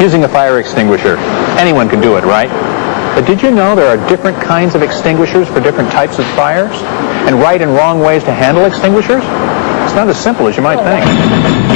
Using a fire extinguisher, anyone can do it, right? But did you know there are different kinds of extinguishers for different types of fires? And right and wrong ways to handle extinguishers? It's not as simple as you might think.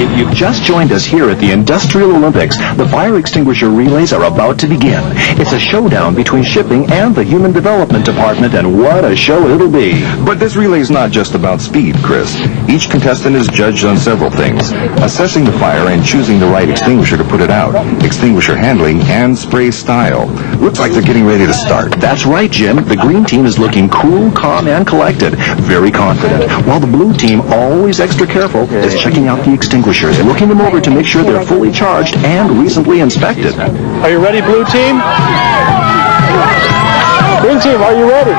If you've just joined us here at the Industrial Olympics, the fire extinguisher relays are about to begin. It's a showdown between shipping and the Human Development Department, and what a show it'll be. But this relay is not just about speed, Chris. Each contestant is judged on several things: assessing the fire and choosing the right extinguisher to put it out, extinguisher handling, and spray style. Looks like they're getting ready to start. That's right, Jim. The green team is looking cool, calm, and collected, very confident, while the blue team, always extra careful, is checking out the extinguishers, looking them over to make sure they're fully charged and recently inspected. Are you ready, blue team? Green team, are you ready?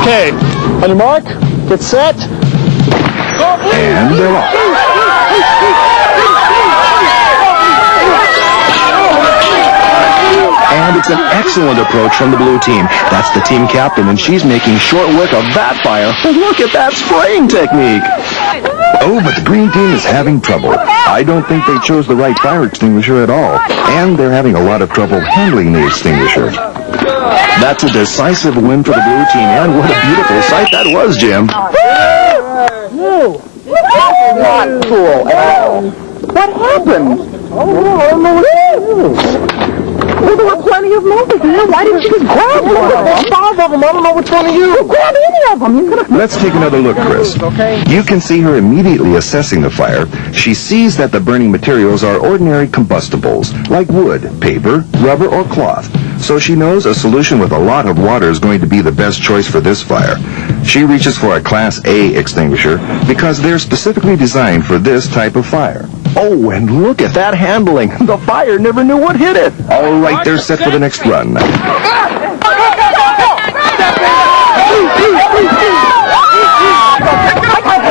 Okay, on your mark, get set. And they're off. And it's an excellent approach from the blue team. That's the team captain, and she's making short work of that fire. Look at that spraying technique. Oh, but the green team is having trouble. I don't think they chose the right fire extinguisher at all. And they're having a lot of trouble handling the extinguisher. That's a decisive win for the blue team, and what a beautiful sight that was, Jim. Not cool at all. What happened? Well, there were plenty of movies here. Why didn't you just grab one of them? 5 of them. I don't know which one of you. Grab any of them. You could have... Let's take another look, Chris. You can see her immediately assessing the fire. She sees that the burning materials are ordinary combustibles, like wood, paper, rubber, or cloth. So she knows a solution with a lot of water is going to be the best choice for this fire. She reaches for a Class A extinguisher because they're specifically designed for this type of fire. Oh, and look at that handling. The fire never knew what hit it. All right, they're set for the next run.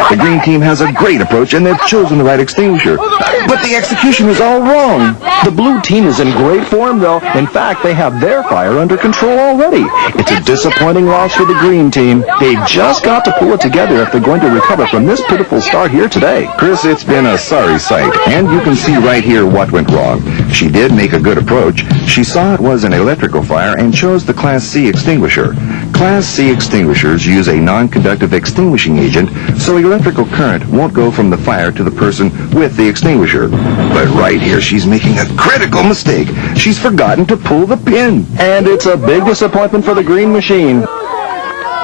The green team has a great approach, and they've chosen the right extinguisher. But the execution is all wrong. The blue team is in great form, though. In fact, they have their fire under control already. It's a disappointing loss for the green team. They've just got to pull it together if they're going to recover from this pitiful start here today. Chris, it's been a sorry sight, and you can see right here what went wrong. She did make a good approach. She saw it was an electrical fire and chose the Class C extinguisher. Class C extinguishers use a non-conductive extinguishing agent, so electrical current won't go from the fire to the person with the extinguisher. But right here, she's making a critical mistake. She's forgotten to pull the pin. And it's a big disappointment for the green machine.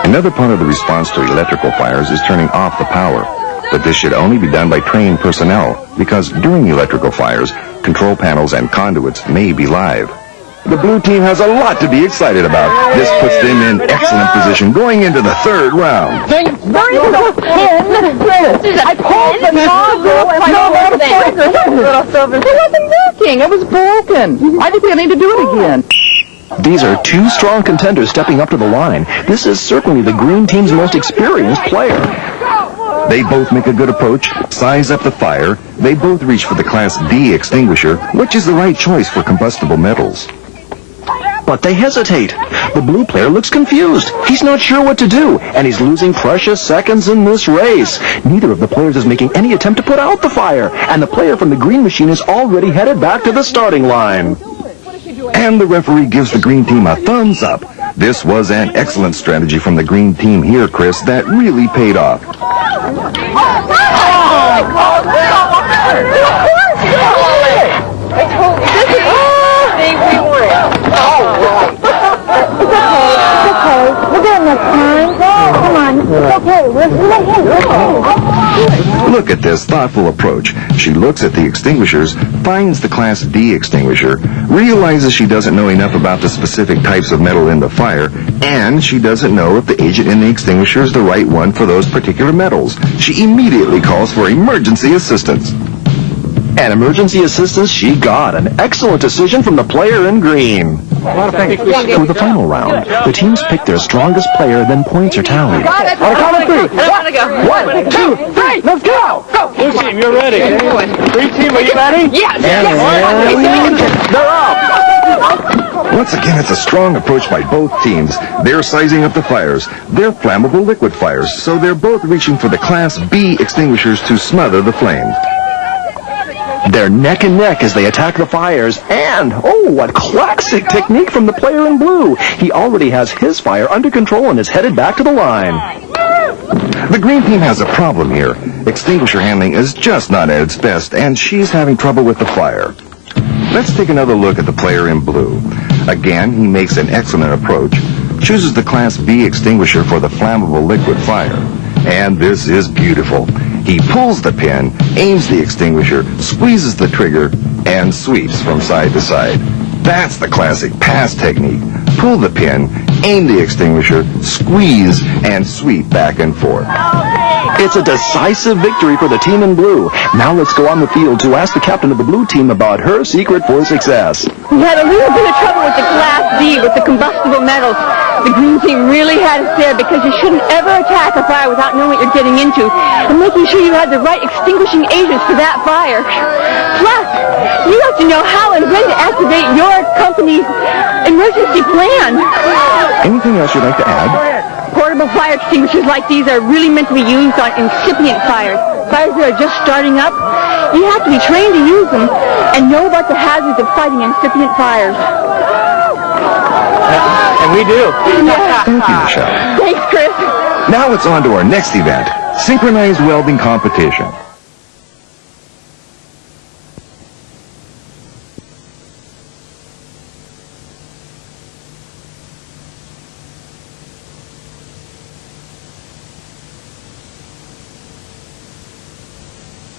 Another part of the response to electrical fires is turning off the power. But this should only be done by trained personnel, because during electrical fires, control panels and conduits may be live. The blue team has a lot to be excited about. This puts them in excellent position going into the third round. Where is the pin? I pulled the nozzle and I don't know it wasn't working. It was broken. I think we need to do it again. These are two strong contenders stepping up to the line. This is certainly the green team's most experienced player. They both make a good approach, size up the fire. They both reach for the Class D extinguisher, which is the right choice for combustible metals. But they hesitate. The blue player looks confused. He's not sure what to do, and he's losing precious seconds in this race. Neither of the players is making any attempt to put out the fire, and the player from the green machine is already headed back to the starting line. And the referee gives the green team a thumbs up. This was an excellent strategy from the green team here, Chris, that really paid off. Look at this thoughtful approach. She looks at the extinguishers, finds the Class D extinguisher, realizes she doesn't know enough about the specific types of metal in the fire, and she doesn't know if the agent in the extinguisher is the right one for those particular metals. She immediately calls for emergency assistance. And emergency assistance she got. An excellent decision from the player in green. For the final round, the teams pick their strongest player, then points are tallied. On a count of 3. 1, 2, 3. Let's go. Blue team, you're ready. Green team, are you ready? Yes. They're up! Once again, it's a strong approach by both teams. They're sizing up the fires. They're flammable liquid fires, so they're both reaching for the Class B extinguishers to smother the flames. They're neck and neck as they attack the fires. And, oh, what classic technique from the player in blue. He already has his fire under control and is headed back to the line. The green team has a problem here. Extinguisher handling is just not at its best, and she's having trouble with the fire. Let's take another look at the player in blue. Again, he makes an excellent approach, chooses the Class B extinguisher for the flammable liquid fire. And this is beautiful. He pulls the pin, aims the extinguisher, squeezes the trigger, and sweeps from side to side. That's the classic pass technique. Pull the pin, aim the extinguisher, squeeze, and sweep back and forth. It's a decisive victory for the team in blue. Now let's go on the field to ask the captain of the blue team about her secret for success. We had a little bit of trouble with the Class B, with the combustible metals. The green team really had us there because you shouldn't ever attack a fire without knowing what you're getting into and making sure you had the right extinguishing agents for that fire. Plus, you have to know how and when to activate your company's emergency plan. Anything else you'd like to add? Portable fire extinguishers like these are really meant to be used on incipient fires. Fires that are just starting up. You have to be trained to use them and know about the hazards of fighting incipient fires. And we do. Thank you, Michelle. Thanks, Chris. Now it's on to our next event, synchronized welding competition.